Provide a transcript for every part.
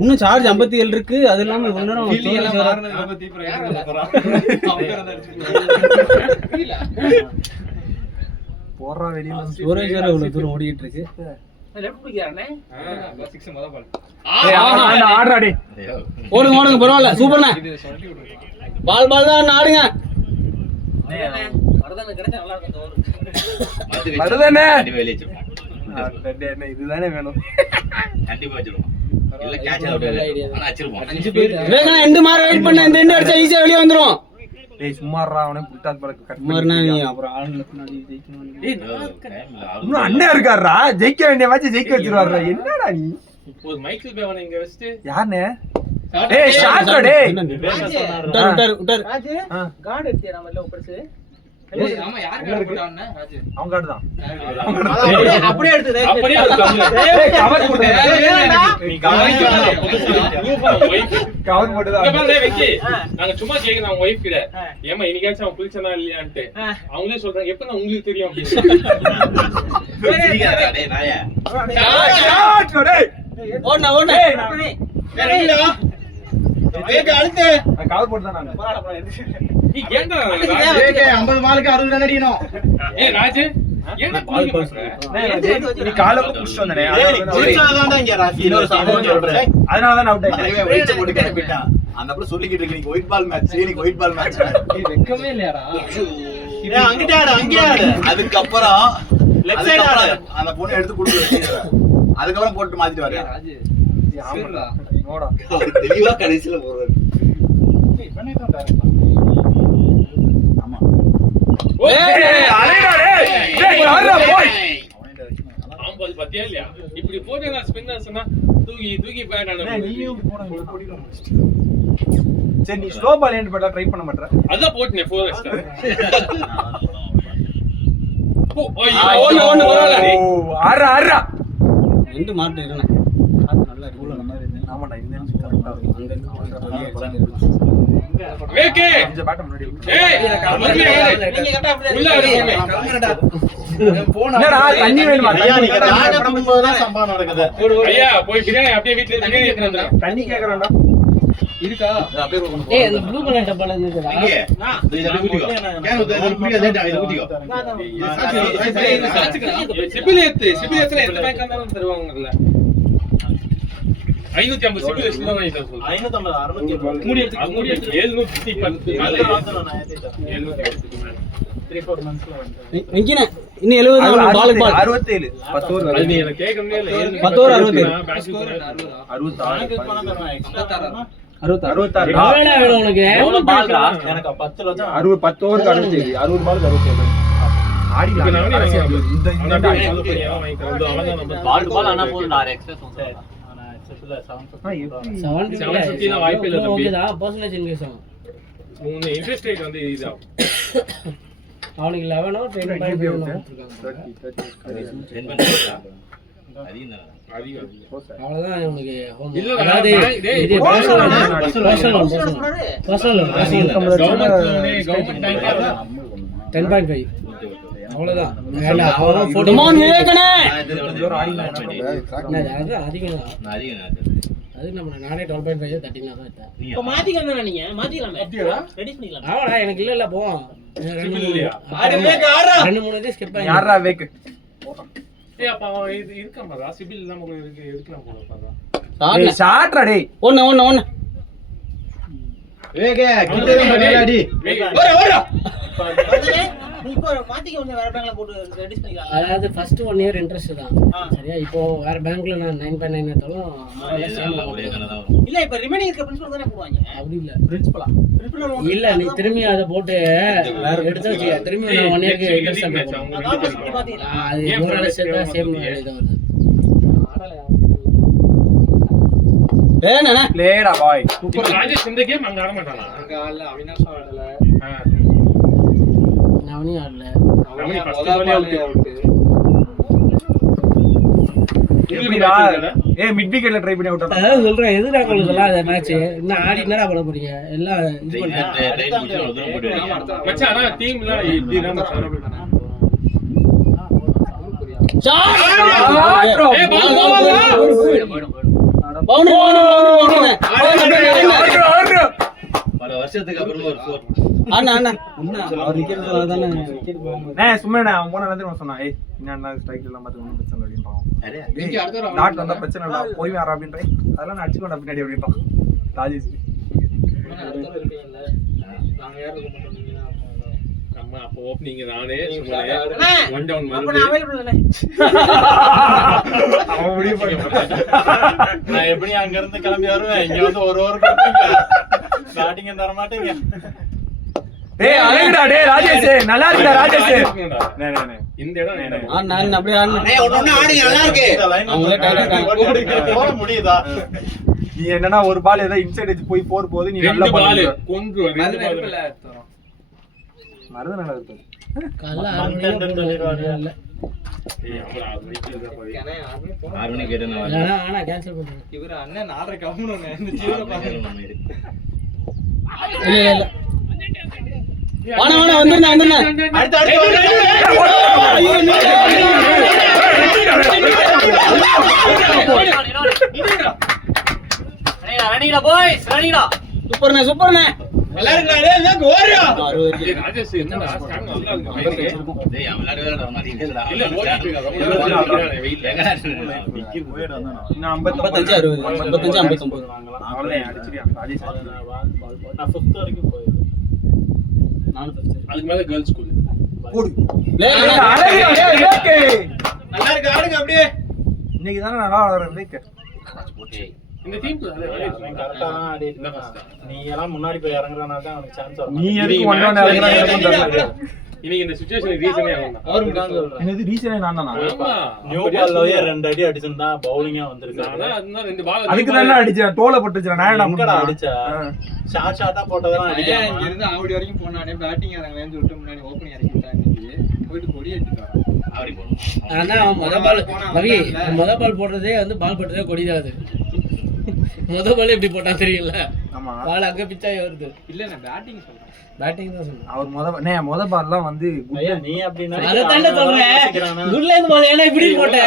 இன்னும் சார்ஜ் 57 இருக்கு. அது இல்லாம ஸ்டோரேஜ் வேற இவ்வளவு தூரம் ஓடிட்டு இருக்கு. ஓடுங்க பரவாயில்ல, சூப்பர்ண்ணே. பால் தான் ஆடுங்க. இதுதானே வேணும். எண்டு மாற வெயிட் பண்ண, இந்த எண்டு அடிச்சா ஈஸியா வெளியே வந்துரும். சும்மாறா அவனே புட்டாத் பழக்க அப்புறம் அண்ணன் இருக்காரா, ஜெயிக்க வேண்டிய மேட்ச் ஜெயிக்க வச்சிருவாரு. என்னடா நீ மைக்கேல் பேவனை இங்க வச்சிட்டு யாருனே? டேய் ஷாட் டேய் உட்டார் கார்டு எடுத்து நம்மல உப்பர்ஸ். ஆமா யார் கார்டு போட்டானே? ராஜு அவன் கார்டு தான். அப்படியே எடுத்து அப்படியே கவர் போடு. நீ கவர் போடுடா. இங்க பாரு வெக்கி, நாங்க சும்மா கேக்குறோம் அவங்க வைஃப் கிட்ட, ஏமா இன்னைக்காச்சும் அவன் குளிச்சனா இல்லையான்ட்டு. அவங்களே சொல்றாங்க எப்ப உங்களுக்கு தெரியும் அப்படி. சரிடா டேய் நாயா. ஷாட் டேய். ஓடுனா ரெடிடா. வேக அழுத்து. கவர் போடு தான் நாங்க. நீ ஏன்டா வேக 50 மாலுக்கு 60 ரன் அடிக்கணும். ஏய் ராஜு என்ன பால் போடுற? நீ கால புஷ் வந்தனே. புடிச்சாதான்டா இங்க ராசி. இன்னொரு சாதம் சொல்றேன். அதனால தான் அவுட் ஆயிட்டேன். வெயிட் போட்டு கிளம்பிட்டான். அந்த அப்புறம் சொல்லிக்கிட்டு இருக்கீங்க நீ ஒயிட் பால் மேட்ச், நீ ஒயிட் பால் மேட்ச். நீ வெக்கமே இல்லையாடா? ஏய் அங்கடே ஆடு. அதுக்கு அப்புறம் லெஃப்ட் சைடு ஆடு. அந்த பொண்ணு எடுத்து குடுக்குற. அதுக்கு அப்புறம் போட்டு மாத்திட்டு வர. ராஜு ஆமாடா. நோடா. தெளிவா கடைசில போறாரு. ஏய் பண்ணிட்டான் டைரக்டா. ஆமா. ஏய் அலைடா டேய். டேய் யாரா போய். ஆம்பல் பத்தியா இல்லையா? இப்படி போடுங்க ஸ்பின்னர்ஸ்னா தூக்கி பேடானே. நீயும் போடணும். சரி நீ ஸ்லோ பால் ஏன் பண்ற ட்ரை பண்ண மாட்டற? அத போட்னே 4 ஸ்டார். ஓ ஆறா ரெண்டு மார்க் இருக்கணும். பாத்து நல்லா இருக்கு. நல்லா இருக்கு. ஆமாடா இந்த நிமிஷம் கரெக்ட்டா இருக்கு. வேகே கொஞ்சம் பாட்ட முன்னாடி. ஏய் நீங்க கரெக்ட்டா உள்ள வரீங்க. போடா தண்ணி வேணுமா? தண்ணி நாங்க போகும்போது தான் சம்பவம் நடக்குது. ஐயா போய் பிரியாணி அப்படியே வீட்ல தண்ணி கேக்குறேன்டா. தண்ணி கேக்குறேன்டா. இருக்கா? அப்படியே கொடுங்க. ஏய் அந்த ப்ளூ கலர் டப்பால இருக்குடா. இங்க இத ஊத்திக்கோ. கேன் ஊத்திக்கோ. லேட் ஆகுது ஊத்திக்கோ. சிபில் எத்த பேங்க் இருந்தாலும் தருவாங்கல்ல. 550 சிபில் எஸ்ல தான் இது சொல்றேன். 550 600 மூடி எடுத்து 710 3-4 मंथ्सல வந்து எங்கன இன்னும் 70 பால் 67 10 ஓவர் அது நீ எனக்கு கேக்கவே இல்ல. 10 ஓவர் 67 66 பணம் தரணும். எக்ஸ்ட்ரா தரணும். 66 எவ்வளவு வேணும் உனக்கு? எவ்வளவு பால்டா? எனக்கு 10 லட்சம் 60 10 ஓவருக்கு 67 60 பால் 67 ஆடிலாம். இந்த பால் ஆனா போதும். நான் எக்ஸ்ட்ரா சொல்றேன். ஆனா எக்ஸ்ட்ரா 750 ல வாய்ப்பு இல்ல தம்பி. ஓகேடா पर्सनल இன்வெஸ்ட் ஆகும். உங்க இன்ட்ரஸ்ட் ரேட் வந்து இதுதான். அவனுக்கு 11 10.5 அவ்வளவுதான் உனக்கு. அதாவது இது பர்சனல் 10.5 அவ்வளவுதான். அது நம்ம நானே 12.5 தட்டினா தான் எடுத்தேன். இப்போ மாத்திக்கணும். நீங்க மாத்திக்கலாமே. ரெடி பண்ணிக்கலாம். ஆமாடா எனக்கு இல்ல போவோம். 2-3 இது ஸ்கிப் பண்ணி யாரா வேக். ஏய் அப்பா இது இருக்கமாடா சிபில் இல்லாம இருக்கு எடுக்கலாம் போல பாதா. ஏய் ஷாட்ரா டேய். ஒண்ணு வேக கிட்ட வந்து ஓடு. நீ இப்போ மாத்திக்க வந்து வேற பேங்க்ல போட்டு ரெடி பண்ணிக்கலாம். அதாவது ஃபர்ஸ்ட் 1 இயர் இன்ட்ரஸ்ட் தான். சரியா? இப்போ வேற பேங்க்ல நான் 9.9 எடுத்தாலும் இல்ல. இப்போ ரிமைனிங் இருக்க பிரின்சிபல் தானே போடுவாங்க. அப்படி இல்ல பிரின்சிபலா இல்ல. நீ திரும்பி அத போட்டு எடுத்து வச்சு திரும்பி 1 இயருக்கு இன்ட்ரஸ்ட் பண்ணுவாங்க. அது இவரோட சேர்த்தா சேம் இது வருது. ஏனா ப்ளேடா பாய் சூப்பர். ராஜேஷ் இந்த கேம் அங்க ஆட மாட்டானா? அங்க ஆடல. அவினாஷ் ஆடல. அவனி ஆடல. அவனி ஃபர்ஸ்ட் பாலே அவுட். எப்படிடா ஏய் மிட் விக்கெட்ல ட்ரை பண்ணி விட்டா அதான் சொல்றேன். எதுடா உங்களுக்கு சொல்லாத மேட்ச் இன்னும் ஆடி என்னடா பண்ண போறீங்க எல்லாம் இது மச்சான் அதான் டீம்ல இப்படி தான் பல வருஷத்துக்கு அப்புறமா ஒரு ஸ்கோர். அண்ணா அண்ணா அவர் விக்கெட் சொல்லாதானே விக்கெட் போக சும்மா நான் போன நேரத்துல சொன்னா ஏய் என்ன ஸ்ட்ரைக் எல்லாம் பார்த்து ஒன்றும் பிரச்சனை அப்படின்றான். டாட் வந்தா பிரச்சனை இல்லை போய் வேற அப்படின்றேன் அதெல்லாம் நான் அடிச்சுக்கொண்டா பின்னாடி அப்படின்றான் ராஜேஷ். அம்மா அப்ப ஓப்பனிங் நானே ஒன் டவுன் அவன் முடிவு பண்ணிட்டான். நான் எப்படி அங்க இருந்து கிளம்பி வருவேன், இங்க வந்து ஒரு ஓவர் ஸ்டார்டிங் தர மாட்டேங்க. டேய் அழகுடா டேய் ராஜேஷ் நல்லா இருக்குடா ராஜேஷ். இந்த இடம் நான் அப்படியே ஆடுனேன். டேய் ஒண்ணு ஆடுங்க நல்லா இருக்கு. அவங்களே டைரக்டா போட முடியுதா? நீ என்னன்னா ஒரு பால் ஏதோ இன்சைட் எட்ஜ் போய் போர் போகுது நீ நல்லா ரெண்டு பால் பால் கொன்று ரெண்டு பால் மருத நல்லா இருக்கு. கல்ல மண்டன்னு சொல்லிடுவாரு. இல்ல ஏய் அவள அது நிக்குது போய் 6 மணிக்கு ஏறணும். ஆனா கேன்சல் பண்ணுங்க. இவரு அண்ணன் 4:30 கம்முனே இந்த ஜீவன பாருங்க. இல்ல இல்ல வாணா வாணா வந்துறேன் அடுத்து ரணிடா பாய்ஸ் ரணிடா சூப்பர்ண்ணே சூப்பர்ண்ணே நல்லா இருக்குடா டேய் வேக ஓடுறியா? ஏய் ராஜேஷ் என்னடா ஸ்டாண்ட் நல்லா இருக்கு. டேய் அவன் விளையாடவே மாட்டீங்க இல்லடா. இல்ல ஓடிட்டு இருக்கான் வெயிட்ல விக்கி போய்ட வந்தானா. இன்னும் 55 60 55 59 அவ்வளவுதான் அடிச்சிரியா ராஜேஷ். நான் 5th வரைக்கும் போயிடு. நானும் ஃபர்ஸ்ட் அதுக்கு மேல கேர்ள்ஸ் ஸ்கூல் போடு. லே அழகு ஏய் லேக். நல்லா இருக்கு ஆடுங்க அப்படியே. இன்னைக்கு தான நல்லா ஆடுறேன் லேக். இந்த டீம் கரெக்ட்டா தான் ஆடி இருந்தா. நீ எல்லாம் முன்னாடி போய் இறங்குறனால தான் அவனுக்கு சான்ஸ் வரும். நீ எதுக்கு ஒண்ணே இறங்குறானே இன்னைக்கு இந்த சிச்சுவேஷன் ரீசனே அவன் தான். அவருக்கு தான் சொல்றேன். என்னது ரீசனே நான் தானா? ஆமா நியூ பால்லோயே 2 அடி அடிச்சிருந்தா பவுலிங்கா வந்திருக்கு. நானா அதுதான் ரெண்டு பால் அதுக்கு தான அடிச்சேன் தோலை பட்டுச்சு நான் என்ன எங்கடா அடிச்சா? ஷாட் ஷாட்டா போட்டதெல்லாம் இங்க அடிக்கலாம். இருந்து ஆவடி வரைக்கும் போனானே பேட்டிங் இறங்கலன்னு சொல்லிட்டு முன்னாடி ஓபனிங் இறக்கிட்டாங்க. போயிட்டு கொடி ஏத்திட்டு வரான். அப்படி போணும். ஆனா முத பால் ரவி முத பால் போடுறதே வந்து பால் பட்டதே கொடிதான் அது. முத பால் எப்படி போட்டா தெரியல. ஆமா பால் அங்க பிச்சாய் வருது. இல்ல நான் பேட்டிங் சொல்றேன். பேட்டிங் தான் சொல்றேன். அவர் முத பால்லாம் வந்து ஐயா நீ அப்படினா அத தாண்ட சொல்றேன். குட்ல இருந்து பால் ஏனா இப்படி போட்ட?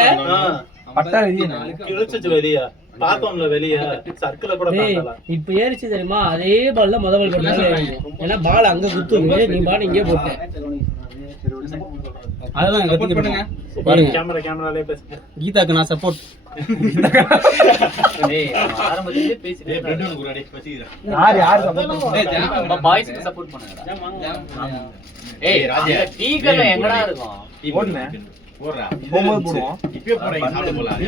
பட்டா வெளியே கிழிச்சிச்சு வெளிய. பாத்தோம்ல வெளிய சர்க்கிள்ல கூட தாண்டல. இப்ப ஏறிச்சு தெரியுமா? அதே பால்ல முத பால் போட்டா ஏனா பால் அங்க குத்துது நீ பால் இங்கே போட்ட. அதெல்லாம் சப்போர்ட் பண்ணுங்க. பாருங்க கேமராலயே பேசுங்க. கீதாக்கு நான் சப்போர்ட். டேய் ஆரம்பத்திலே பேசிட்டே டேய் பிரெட் ஒன்னு குறாடி பசிக்குறா. யார் சப்போர்ட் டேய் ஜாமா பாய்ஸ்க்கு சப்போர்ட் பண்ணுங்கடா. ஏய் ராஜா டீக்கல்ல எங்கடா இருக்கும்? ஓடுனே போறா. போம்போது போடுவோம். இப்பவே போறீங்க சாப்பிட போலாம்.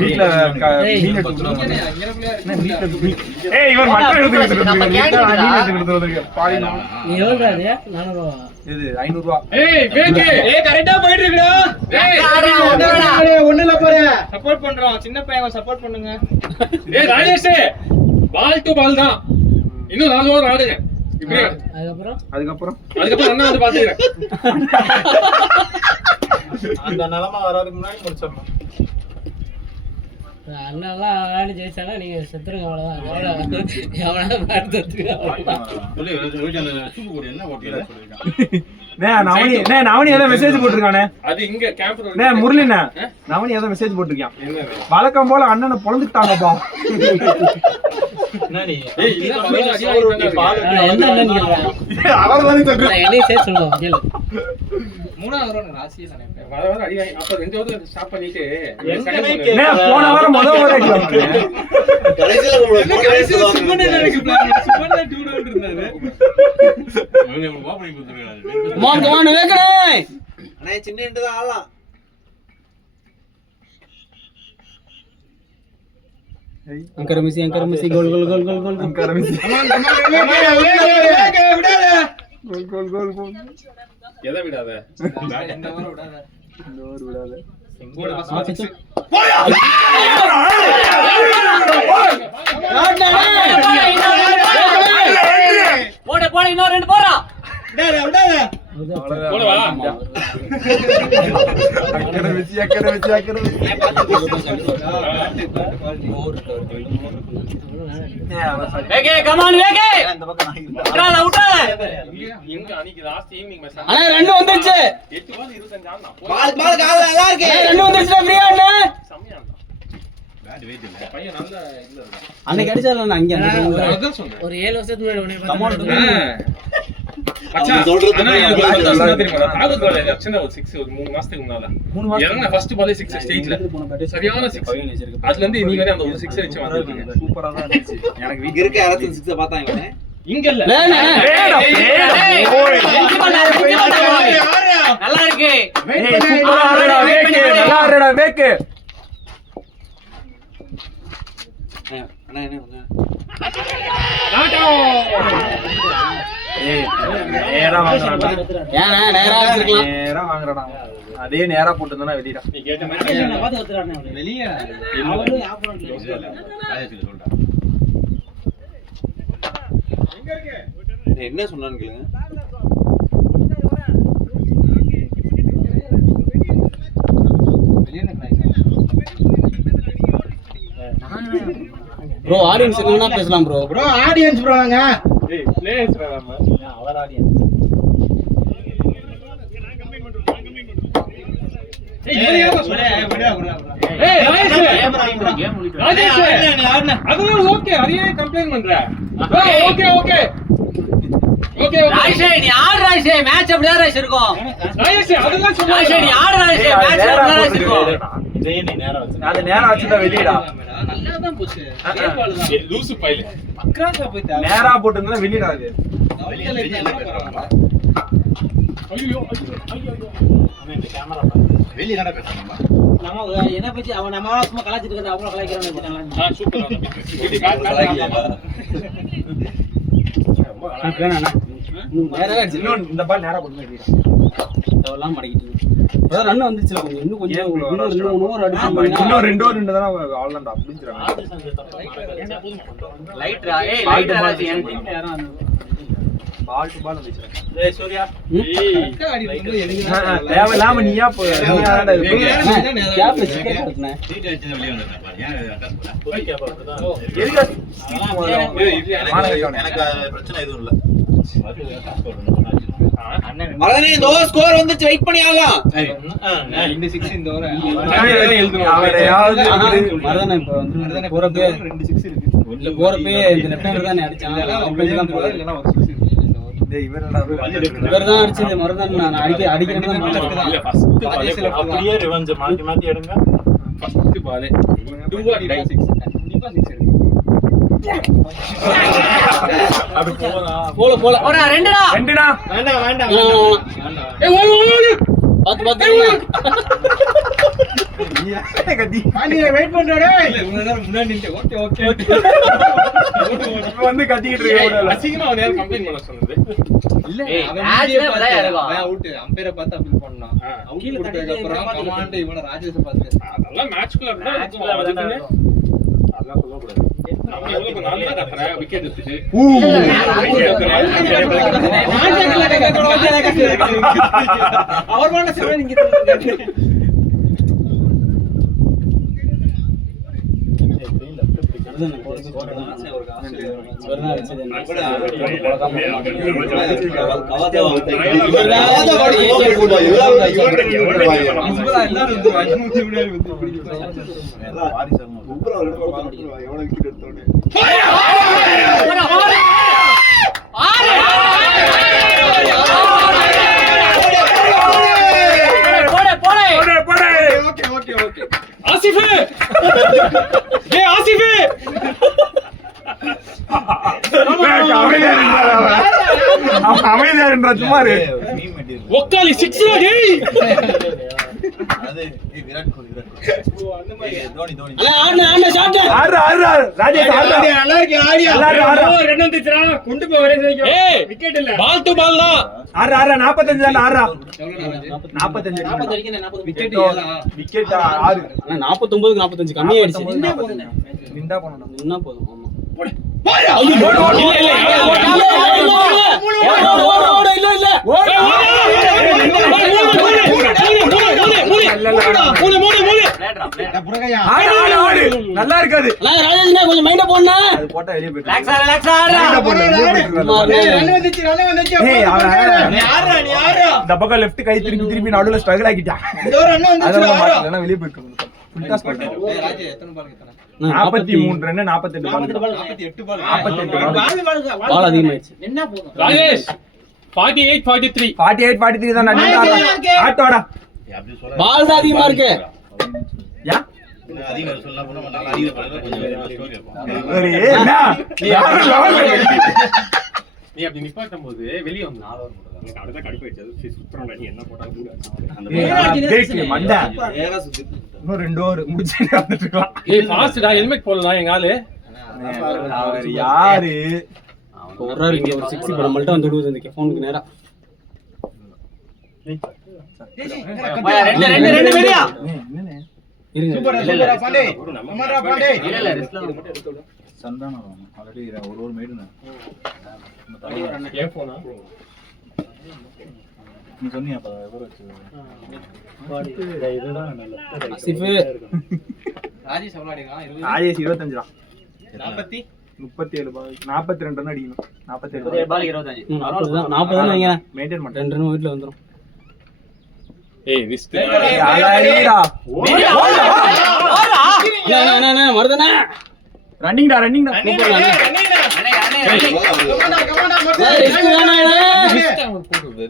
வீட்ல மீன் எடுத்து ஏய் இவன் மட்டும் எடுத்து நம்ம கொடுத்துருக்கு பாடினா நீ எவ்வளவு அது 400 ரூபா. இது 500 ரூபாய். ஏய் வேகே ஏய் கரெக்ட்டா போயிட்டு இருக்குடா. ஏய் ஒண்ணுல பாரு. சப்போர்ட் பண்றோம். சின்ன பையன் சப்போர்ட் பண்ணுங்க. ஏய் ராஜேஷ் பால் டு பால் தான். இன்னும் 4 ஓவர் ஆடுங்க. இப்படி அதுக்கப்புறம் அதுக்கப்புறம் அண்ணா வந்து பாத்துக்கிறேன். அந்த நிலைமை வராதுக்கு முன்னாடி முடிச்சிடணும். அண்ணெல்லாம் ஆடி ஜெயிச்சானா நீங்க செத்துருங்க அவ்வளவுதான். எவனா பேட் தத்துருங்க அவ்வளவுதான். சொல்லி சூப்பு போடு என்ன போட்டியல சொல்லிருக்கான். நவனி ஏதோ மெசேஜ் போட்டிருக்கானே. அது இங்க கேம்ப்ல முரளிண்ணே நவனி ஏதோ மெசேஜ் போட்டிருக்கான். என்ன வழக்கம் போல அண்ணனை பொழந்துட்டாங்கப்பா. என்ன நீ ஏய் இல்ல பால் என்ன அண்ணன் கேக்குறேன்? என்னையும் சேர்த்து சொல்லுவோம் கேளு. 3வது ஓவர் ராசியே நினைப்பேன். வர வர அடி வாங்கி அப்ப 2 ஓவர்ல ஸ்டாப் பண்ணிட்டு போன வாரம் முதல் ஓவர் கடைசில சுமன் எனக்கு பிளான் சுமன் தான் 2 ரவுண்ட் இருந்தாரு. இவங்க ஓபனிங் கொடுத்துருக்காங்க. கமான் வேகனே. அண்ணா சின்ன எண்ட் தான் ஆடலாம். अंकर मिसी गोल गोल गोल गोल गोल अंकर मिसी गोल गोल गोल எதை விடாத இந்த ஓவர் விடாத. இந்த ஓவர் விடாத. கோல் பாஸ் போடு போடு இன்னொரு ரெண்டு போறா. போடவா? வேகே கம் ஆன் வேகே விட்றாத எங்க அன்னைக்கு லாஸ்ட் ஈவினிங் மேட்ச் அண்ணா ரெண்டு வந்துருச்சு 8 பால் 25 ஆனா பால் கால் நல்லா இருக்கு. ரெண்டு வந்துருச்சு ஃப்ரீயா அண்ணா செமையா இருந்தான் பையன் நல்ல இல்ல இருந்தான். அன்னைக்கு அடிச்சால அங்க அதான் சொன்னேன். ஒரு 7 வருஷத்துக்கு முன்னாடி உன்னை பார்த்தா மச்சான், ஆனா எனக்கு ஒரு விஷயம் என்ன தெரியுமா? தாகூத் பால் அடிச்சா ஒரு 6 ஒரு 3 மாசத்துக்கு முன்னால. இறங்குன ஃபர்ஸ்ட் பாலே 6 ஸ்டேஜ்ல. சரியான 6. அதுல இருந்து நீங்க வந்து அந்த ஒரு 6 வச்சு வந்துட்டீங்க. சூப்பரா தான் இருந்துச்சு. எனக்கு இங்க இருக்க யாராச்சும் 6 பார்த்தாங்க. இங்க இல்ல. நல்லா இருக்கு நல்லா ஆடுடா வேக்கு. அண்ணா என்ன பண்ண? Not out. நேரா வாங்குறான்டா. ஏன்னா நேரா வச்சிருக்கலாம். நேரா வாங்குறான்டா. அதே நேரா போட்டுதானே வெளியடா. நீ கேட்ட மாதிரி வெளிய என்ன சொன்னான்னு கேளுங்க. ப்ரோ ஆடியன்ஸ் என்னன்னா பேசலாம் ப்ரோ. ப்ரோ ஆடியன்ஸ் ப்ரோ நாங்க. ஏய் பிளேயர்ஸ் நம்ம அவர் ஆடியன்ஸ். ஏய் இவன் யாரா சொல்றா? ஏய் ராஜேஷ் அதெல்லாம் ஓகே அதையே கம்ப்ளைண்ட் பண்ற. ஓகே ஓகே ஓகே ராஜேஷ் நீ ஆடு ராஜேஷ் மேட்ச் அப்படியே ராஜேஷ் இருக்கும் ராஜேஷ் அதெல்லாம் ராஜேஷ் நீ சொல்ல. ஆடு ராஜேஷ் மேட்ச் அப்படியே ராஜேஷ் இருக்கும் அது நேரா வச்சுட்டா வெளியடா. நல்லா தான் போச்சு. லூசு பைல. அக்ராஸா போயிட்டா. நேரா போட்டுருந்தா வெளியடா அது. ஐயோ நம்ம என்ன பத்தி அவன் நம்ம சும்மா கலாச்சிட்டு இருக்கா அவளோ கலாய்க்கறானே போட்டாங்க. சூப்பர். இது காட் நேரா அடிச்சு இன்னும் இந்த பால் நேரா போட்டுருந்தா வெளியடா. அதெல்லாம் மடக்கிட்டு. அத ரன் வந்துச்சுல கொஞ்சம் இன்னும் கொஞ்சம் இன்னும் ஒரு அடிச்சு இன்னும் ரெண்டு தான ஆல்ரவுண்டர் அப்படிங்கறாங்க. லைட் ஏய் லைட் ராஜேஷ் என் டீம்ல யாரா பால் டு பால் வந்துச்சு. ஏய் சூர்யா தேவையில்லாம நீயா நீயாடா கேப் வச்சு கேட்றேன். எனக்கு பிரச்சனை எதுவும் இல்ல. மரணே இந்த ஓவர் ஸ்கோர் வந்துச்சு வெயிட் பண்ணி ஆகலாம். இந்த 6 இந்த ஓவர் அவரையாவது மரதன இப்ப வந்து போறப்பே 2 6 இருக்கு. இல்ல போறப்பே இந்த லெஃப்ட் ஹேண்டர் தான் அடிச்சான். அப்பதான் போல இல்லனா ஒரு 6 இருக்கு. டேய் இவர்தான் அடிச்சது மரதன நான் அடிக்கிறேன்னு தான் பார்த்தேன். இல்ல ஃபர்ஸ்ட் பால் அப்படியே ரிவெஞ்ச் மாத்தி மாத்தி எடுங்க. ஃபர்ஸ்ட் பால் 2 ஆர் டை 6 கண்டிப்பா 6 இருக்கு. அது போல போடா ரெண்டுடா வேண்டாம் ஏய் ஓடு பாத்து கதி வெயிட் பண்றடா. இவ்வளவு நேரம் முன்னாடி நின்னு ஓகே வந்து கத்திக்கிட்டு இருக்கேன். அசிங்கமா அவன் யாரும் கம்ப்ளைண்ட் பண்ண சொன்னது இல்ல மேட்ச்ல விளையா இருக்கும் அவன் அவுட் அம்பையரை பார்த்து அப்பீல் பண்ணான். அவுட் கொடுத்ததுக்கு அப்புறம் கமாண்ட் இவன ராஜேஷ் பார்த்து அதெல்லாம் மேட்ச்க்குள்ள இருந்தா அதெல்லாம் சொல்ல கூடாது. நம்ம எவ்வளவு நல்லா கத்துற விக்கெட் எடுத்துட்டு அவர் பண்ண செவன் இங்க ஆசிஃப் ஏய் ஆசிஃப் அமைதியா சும்மா ஒக்காலி 6 டேய் அது விராட் கோலி தோனி ஆடுன ஷாட் ராஜேஷ் நல்லா இருக்கு ஆடியா ரெண்டு வந்துச்சுடா கொண்டு போய் வரே வைக்க ஏய் விக்கெட் இல்ல பால் டு பால் தான் 45 தான் 45 விக்கெட் விக்கெட் 6 அண்ணா 49 45 கம்மி ஆயிடுச்சு. நின்றா போறோம் நின்னா போதும். ஆமா இல்ல இல்ல ஆடு ஆடு ஆடு நல்லா இருக்காது நான் ராஜேஷ்னா கொஞ்சம் மைண்ட போடுனா அது போட்டா வெளிய போயிடும் ரிலாக்ஸ் ஆடுறா மைண்ட போடு வெளிய போயிடும் ஏய் அவன் இந்த பக்கம் லெஃப்ட் கை திருப்பி திருப்பி நடுவுல ஸ்ட்ரகிள் ஆக்கிட்டான் அதெல்லாம் மாட்டலனா வெளிய போயிடும் ஃபுல் டாஸ் பண்ணு 43 ரன் 48 பால் 48 பால் அதிகமாயிடுச்சு ராஜேஷ் 48 43 48 43 தான் நான் ஆட்டோடா பால் தான் அதிகமா இருக்கு யா அரே என்ன யாரு லெவல் நீ அப்படி நிப்பாட்டும் போது வெளிய வந்து 4 ஓவர் போடுறா எனக்கு அடுத்த கடுப்பு வச்சது சுத்தறடா நீ என்ன போட்டா கூட தேக்கு மண்டா இன்னும் 2 ஓவர் முடிச்சிட்டு வந்துட்டு இருக்கலாம் ஏய் ஃபாஸ்ட்டா ஹெல்மெட் போடலாம் எங்க ஆளு அவர் யாரு ஒரு ஆள் இங்க ஒரு 6 இப்ப நம்மள்ட்ட வந்து விடுது இந்த ஃபோனுக்கு நேரா ரெண்டு வெளியா இருங்க இல்ல ரெஸ்ட்ல சந்தானம் ஆல்ரெடி ஒரு ஓவர் மேடுன ஏன் போனா நீ சொன்னியா அப்ப எவர வச்சு இதுதான் நல்ல ஆசிஃப் ராஜேஷ் 25 தான் 37 பால் 42 ரன் அடிக்கணும் 47 பால் 25 40 தான் வைங்க மெயின்டைன் பண்ணு 2 ரன் வீட்ல வந்துரும் ஏய் ரிஸ்ட் அழகா என்ன மருதனா ரன்னிங் டா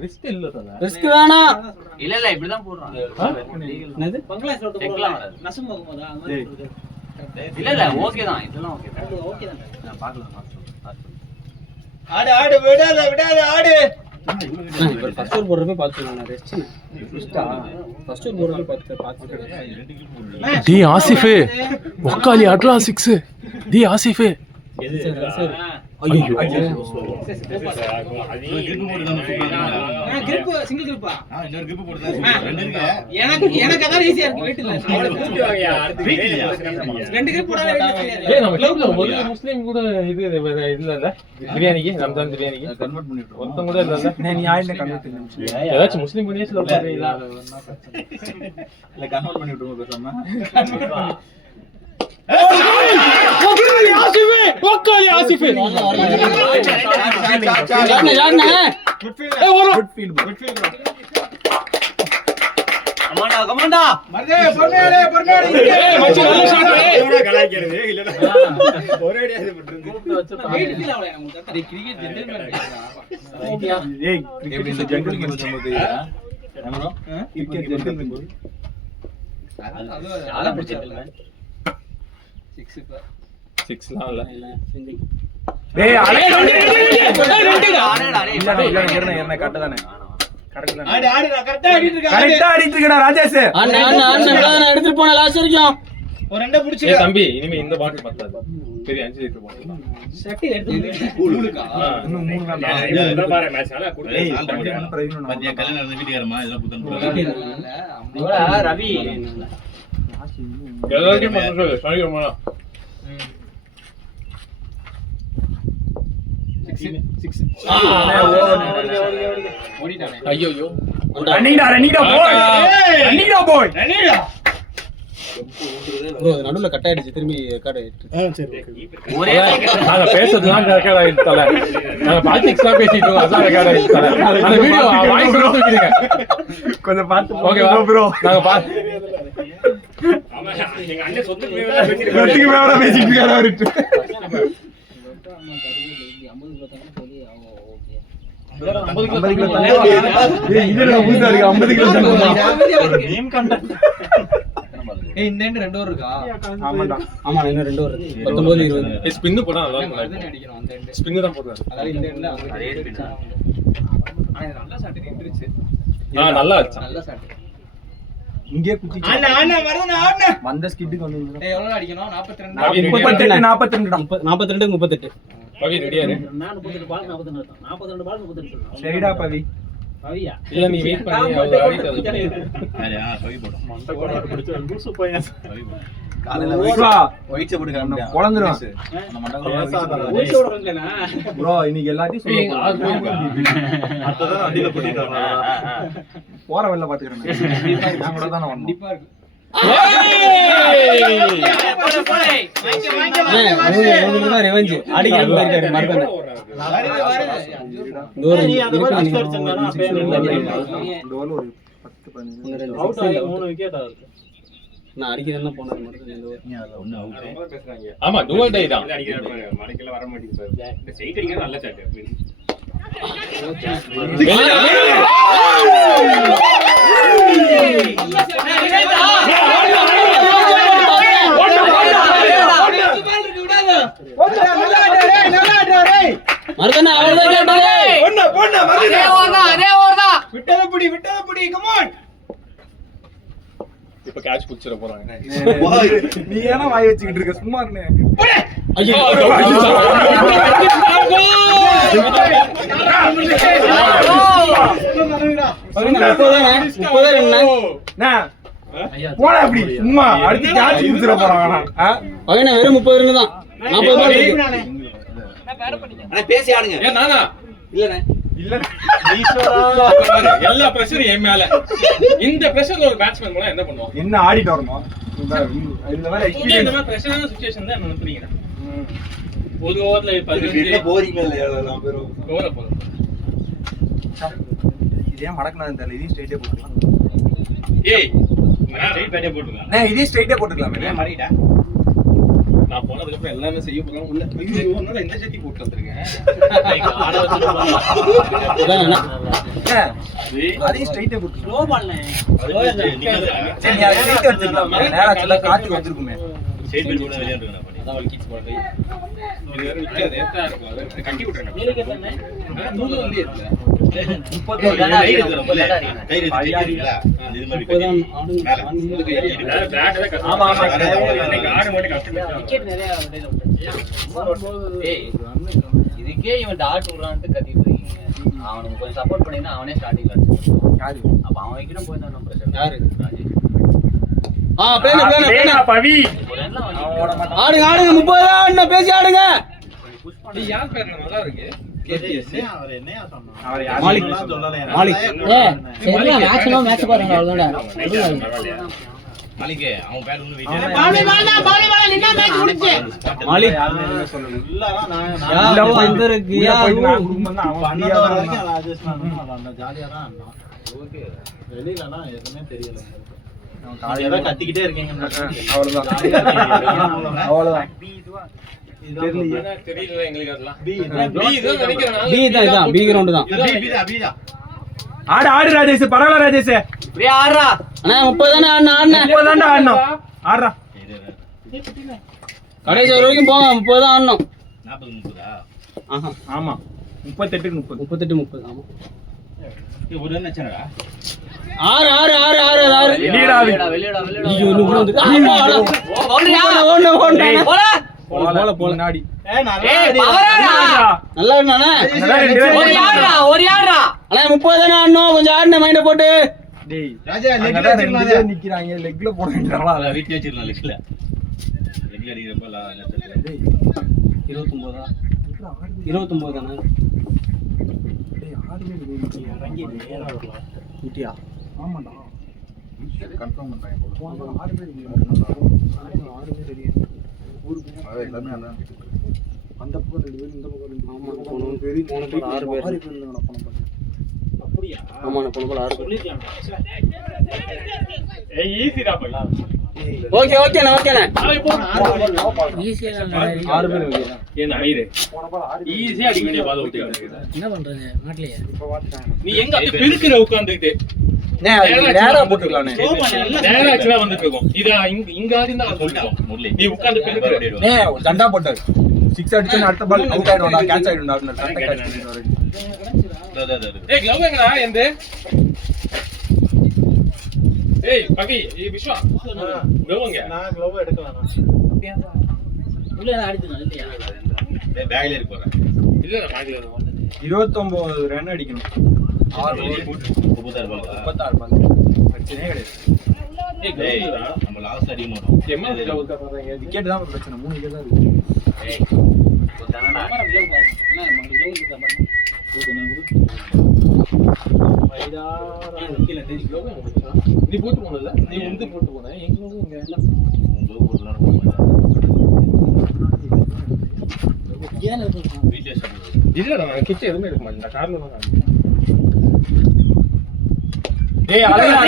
ரிஸ்க் இல்ல தான ரிஸ்க் வேணாம் இல்ல இப்படிதான் போடுறான் என்னது செக்லாம் வராது இல்ல ஓகே தான் இதெல்லாம் ஓகே தான் நான் பார்க்கலாம் ஃபர்ஸ்ட் ஓவர் போறப்ப பாத்துறேன் நான் ரெஸ்ட் ஃபர்ஸ்ட் ஓவர் போறப்ப பாத்துறேன் டி ஆசிஃப் ஒக்காலி அட்லா 6 டி ஆசிஃப் சரி ஐயோ கிரிப் சிங்கிள் கிரிப்பா இன்னொரு கிரிப் போடுதா ரெண்டு இருக்கு எனக்கு அதான் ஈஸியா இருக்கு வீட்ல ரெண்டு கிரிப் போடாத ஏய் நம்ம கிளப்ல ஒரு முஸ்லிம் கூட இது இல்லல பிரியாணிக்கு ரம்ஜான் பிரியாணிக்கு கன்வர்ட் பண்ணிட்டோம் ஒருத்தன் கூட இல்லல நீ ஆயில கன்வெர்ட் ஏதாச்சும் முஸ்லிம் பிரியாணில போறீங்களா இல்ல கன்வர்ட் பண்ணி விட்டுருவோம் பேசாம ஒக்காலி ஆசிஃப் யாருண்ணே குட் ஃபீல்ட் கமாண்டா ஏய் மச்சி நல்ல ஷாட் ஏய் கலாய்க்கிறது இல்லடா ஒரே அடியா பண்றது கிரிக்கெட் ஜென்டில்மேன் ஏய் கிரிக்கெட் இந்த ஜென்டில்மேன் சொல்லும்போது நம்மளோ கிரிக்கெட் ஜென்டில்மேன் யாரா பிடிச்சிருக்கீங்க 6 லாம் இல்ல டேய் அலே ஆடுடா என்ன கரெக்ட் தானே கரெக்ட் தானே கரெக்டா ஆடிட்டு இருக்காங்க கரெக்டா ஆடிட்டு இருக்கடா ராஜேஷ் அண்ணன் எடுத்துட்டு போன லாஸ்ட் வரைக்கும் ஒரு ரெண்ட புடிச்சு ஏய் தம்பி இனிமே இந்த பாட்டில் பத்தாது பெரிய 5 லிட்டர் பாட்டில் சட்டி எடுத்து கூலுக்கா இன்னும் 3 தான் இந்த பாரு மேட்ச் நல்லா குடு ஏய் பாத்தியா பிரயோஜனம் கல்யாணம் நடந்த வீட்டுக்காரமா இதெல்லாம் புத்தன் ரவி எல்லாரும் பண்ணு சொல்லு சாரி அம்மா ஐயோ ஐயோ ரன்னிங்கடா போய் ப்ரோ நடுவுல கட் ஆயிடுச்சு திரும்பி ரெக்கார்ட் ஆயிடுச்சு ஒரே நாங்க பேசுறதுலாம் ரெக்கார்ட் ஆயிடுச்சு தல நாங்க பாலிடிக்ஸ்லாம் பேசிட்டு இருக்கோம் அதான் ரெக்கார்ட் ஆயிடுச்சு தல அந்த வீடியோ வாய்ஸ் தூக்கிடுங்க கொஞ்சம் பார்த்து ஓகேவா ப்ரோ நாங்க பாத்து சொத்துக்கு மேல பேசிட்டு இருக்காரு அவரு 50 கிலோ தண்ணி ஏய் இதுல பூசா இருக்கு 50 கிலோ தண்ணி ஒரு மீம் கண்டென்ட் ஏய் இந்த எண்ட் ரெண்டு ஓவர் இருக்கா ஆமாடா ஆமா இன்னும் 2 ஓவர் 19 20 ஸ்பின் போடா நல்லா அதுதான் இருக்கும் அடிக்கணும் அந்த எண்ட் ஸ்பின் தான் போடுறேன் அதாவது இந்த எண்ட்ல அவங்க அதே ஸ்பின் ஆனா இது நல்ல ஷாட் நின்றுச்சு நல்லா இருந்துச்சு நல்ல ஷாட் இங்கே குத்தி வந்த ஸ்கிட்டுக்கு வந்து ஏய் எவ்வளவு அடிக்கணும் 42 42 38 பவி ரெடியா இரு சரிடா பவி இல்ல நீ வெயிட் பண்ணி அவர் ஆடிட்டு அது யாரா சோகி போடும் காலையில ஒயிட் போட்டு காமிடா பொளந்துரும் அந்த மண்டபத்துல ப்ரோ இன்னைக்கு எல்லாத்தையும் சொல்லுங்க அதான் அடியில போட்டுட்டாங்க போற வெல்ல பாத்துக்கறேன் நான் கூட தான வரணும் கண்டிப்பா இருக்கு உங்களுக்கு தான் revenge. அடிக்கிறேன்னு போயிருக்காரு மருதன். தூரம் நீ அது மாதிரி இருக்கு, first அடிச்சிருந்தானா, அப்பயே நான் அடிக்கிறேன்னு தான் போனாரு மருதன் இந்த over. ஆமா dual tie தான் மடக்கல வர மாட்டேங்குது சார். இந்த ஸ்ட்ரைட் அடிக்கிறது நல்ல சாட். மருதன் அவர்தான் கேட்டாரு. விட்டத புடி கம் ஆன். இப்ப கேட்ச் புடிச்சிர போறாங்க. நீ ஏனா வாய் வச்சிட்டு இருக்க சும்மா இருனே. ஐயோ போடா அப்படி சும்மா அடுத்து கேட்ச் புடிச்சிர போறாங்க. பையனா வெறும் 30 ரன் தான். 40 பால் இருக்கு. அண்ணா பேசி ஆடுங்க. ஏ நானா இல்லண்ணே. இல்ல எல்லா பிரஷரும் என் மேல. இந்த பிரஷர்ல ஒரு பேட்ஸ்மேன் போனா என்ன பண்ணுவான்? என்ன ஆடிட்டு வரணும். இதுல வேற இந்த எக்ஸ்பீரியன்ஸ். மாதிரி பிரஷரான சிச்சுவேஷன் தான் என்ன அனுப்புறீங்க? ஒரு ஓவர்ல 15 போறீங்க இல்ல பேரும். ஓவர போதும். இதே மடக்கணும் தெரியல. இதே ஸ்ட்ரைட்டே போட்டுக்கலாம். ஏய் நான் இதே ஸ்ட்ரைட்டே போட்டுக்கலாமே. மாறிடா. நான் போனதுக்கு அப்புறம் எல்லாமே செய்ய போறோம் உள்ள. ஐயோ என்னடா இந்த சட்டி போட்டு வந்திருக்கேன். அதே ஸ்ட்ரைட்டே போட்டு ஸ்லோ பால்னே. சரி நீ அதை ஸ்ட்ரைட் எடுத்துக்கலாம். நேரா சொல்ல காத்து வந்திருக்குமே. ஸ்ட்ரைட் பேட் கூட விளையாடுறேன் பண்ணி. அதான் வலி கீச் போடுறேன். இது வேற நிக்காது. ஏத்தா இருக்கும். அதை கட்டி விட்டுறேன். நீங்க என்ன? நூறு வந்து இருக்கு. 30 ஆமா ஆமா ஆடு மட்டும் கஷ்டம். இதுக்கே இவன் டாட் விடுறான்ட்டு கத்திட்டு இருக்கீங்க. அவனுக்கு கொஞ்சம் சப்போர்ட் பண்ணினா அவனே ஸ்டார்டிங்ல அடிச்சிருப்பான். யாரு அப்ப அவன் வைக்கிற போய் தான் நம்ம பிரச்சனை. யாரு? பேனா பவி ஒரு எண்ணம் வந்து ஓட மாட்டான். ஆடுங்க 30 தான் பேசி ஆடுங்க. புஷ் நீ யார் பேர் நல்லா இருக்கு? கேடிஎஸ் அவர் என்னையா சொன்னா? அவர் யாரு? மாலிக். சொல்லலையா? மாலிக். சரியா மேட்ச்ல மேட்ச் பாருங்க பரவாயில்லையா? மாலிகே அவன் பேர் வந்து மாலிக் யாருமே என்ன சொல்லல. இல்லதான் நான் யா வந்திருக்கு யா நான் குடும்பம் தான் அவன் பண்ணது ஃப்ரீயா வரைக்கும் தான். அதை adjust பண்ணணும். அது அந்த ஜாலியா தான் ஆடினோம். ஓகே. வெளியிலலாம் எதுவுமே தெரியல. அவன் காலையில காலையில கத்திக்கிட்டே இருக்கீங்க. அவ்வளவுதான். அவ்வளவுதான். தெரியலையே. தெரியல எங்களுக்கு அதெல்லாம். பி பி தான் நினைக்கிறேன். பி தான் இதான் பி கிரவுண்ட் தான். ஆடு ஆடு ராஜேஷ் பரவாயில்ல ராஜேஷ். இப்படியே ஆடுறா. அண்ணா 30 தானே ஆடுனேன். இப்பதான்டா ஆடணும். ஆடுறா. கடைசி வரைக்கும் போங்க 30 தான் ஆடணும். 40 30ஆ? ஆஹா ஆமா 38க்கு 30. 38 30 ஆமா. இது ஒரு ரன் அச்சனடா. 6 வெளியடா வெளியடா ஐயோ இன்னும் கூட வந்து ஓ பவுண்டரியா? போல முன்னாடி. ஏய் பவராடா. நல்லா இருந்தானே. ஒரு யாரா? ஒரு யாரா? அண்ணா 30 தானே ஆடணும். கொஞ்சம் ஆடுன மைண்ட போட்டு. டேய் ராஜா அங்கதான் ரெண்டு பேர் நிக்கிறாங்க. லெக்ல போடுறாங்களா? அத வீட்ல வச்சிரலாம் லெக்ல. லெக்ல அடிக்கிறப்ப டேய் 29 தான். 29 தானே. டேய் ஆடுமே இறங்கி நேரா வரலாம். குட்டியா ஆமாடா. கன்ஃபார்ம் பண்றேன். போனா 6 பேர் இல்ல. 6 பேர் ரெடி. ஊருக்கு அது எல்லாமே அந்த பக்கம் 2 பேர் இந்த பக்கம் 2 பேர். ஆமா போன பேர் 6 பேர். 6 பேர் இருந்தாங்க போன பக்கம். அப்படியே ஆமா போன போல 6 பேர். ஏய் ஈஸிடா பையா. ஓகே ஓகேண்ணா ஓகேண்ணா. ஈஸியா 6 பேர் ஓகே. ஏன் ஐரே போன பால் 6 பேர். ஈஸியா அடிக்க வேண்டிய பால் விட்டு. என்ன பண்றது? மாட்டலையா? இப்ப வாட்ச்றாங்க. நீ எங்க அப்படியே பெருக்குற உட்கார்ந்துட்டே. நேரா போட்டுக்கலாம்னே. நேரா ஆக்சுவலா வந்துட்டு இருக்கோம். இத இங்க ஆடி தான் சொல்லிட்டோம் முரளி. நீ உட்கார்ந்து பெருக்குற. நே தண்டா போட்டாரு. 6 அடிச்சா அடுத்த பால் அவுட் ஆயிடும்டா. கேட்ச் ஆயிடும்டா. கரெக்ட்டா கேட்ச் பண்ணிடுவாரு. ஏய் க்ளவ் எங்கடா எந்த? ஏய் பகி ஏய் விஸ்வா. க்ளவ் எங்க? நான் க்ளோவ் எடுக்கலாம். உள்ள ஆடிதுனா இல்லையா? டேய் பேக்ல இருக்கு போறேன். இல்ல நான் பேக்ல வரேன். 29 ரன் அடிக்கணும். 6 ஓவர் 36 பால். பிரச்சனையே கிடையாது. ஏய் க்ளவ்டா நம்ம லாஸ்ட் அடி மாட்டோம். எம்மா க்ளவ் காரணங்க. விக்கெட் தான் பிரச்சனை. 3 விக்கெட் தான் இருக்கு. ஏய் தானடா. என்ன க்ளவ் பாருங்க. என்ன மங்க க்ளவ் இருக்கா பாருங்க. நீ போட்டு போனல நீ வந்து போட்டு போன எங்களும் இங்க இல்லடா நான் கிட்ட எதுவுமே எடுக்க மாட்டேன் கார்ல தான் டேய் அழகா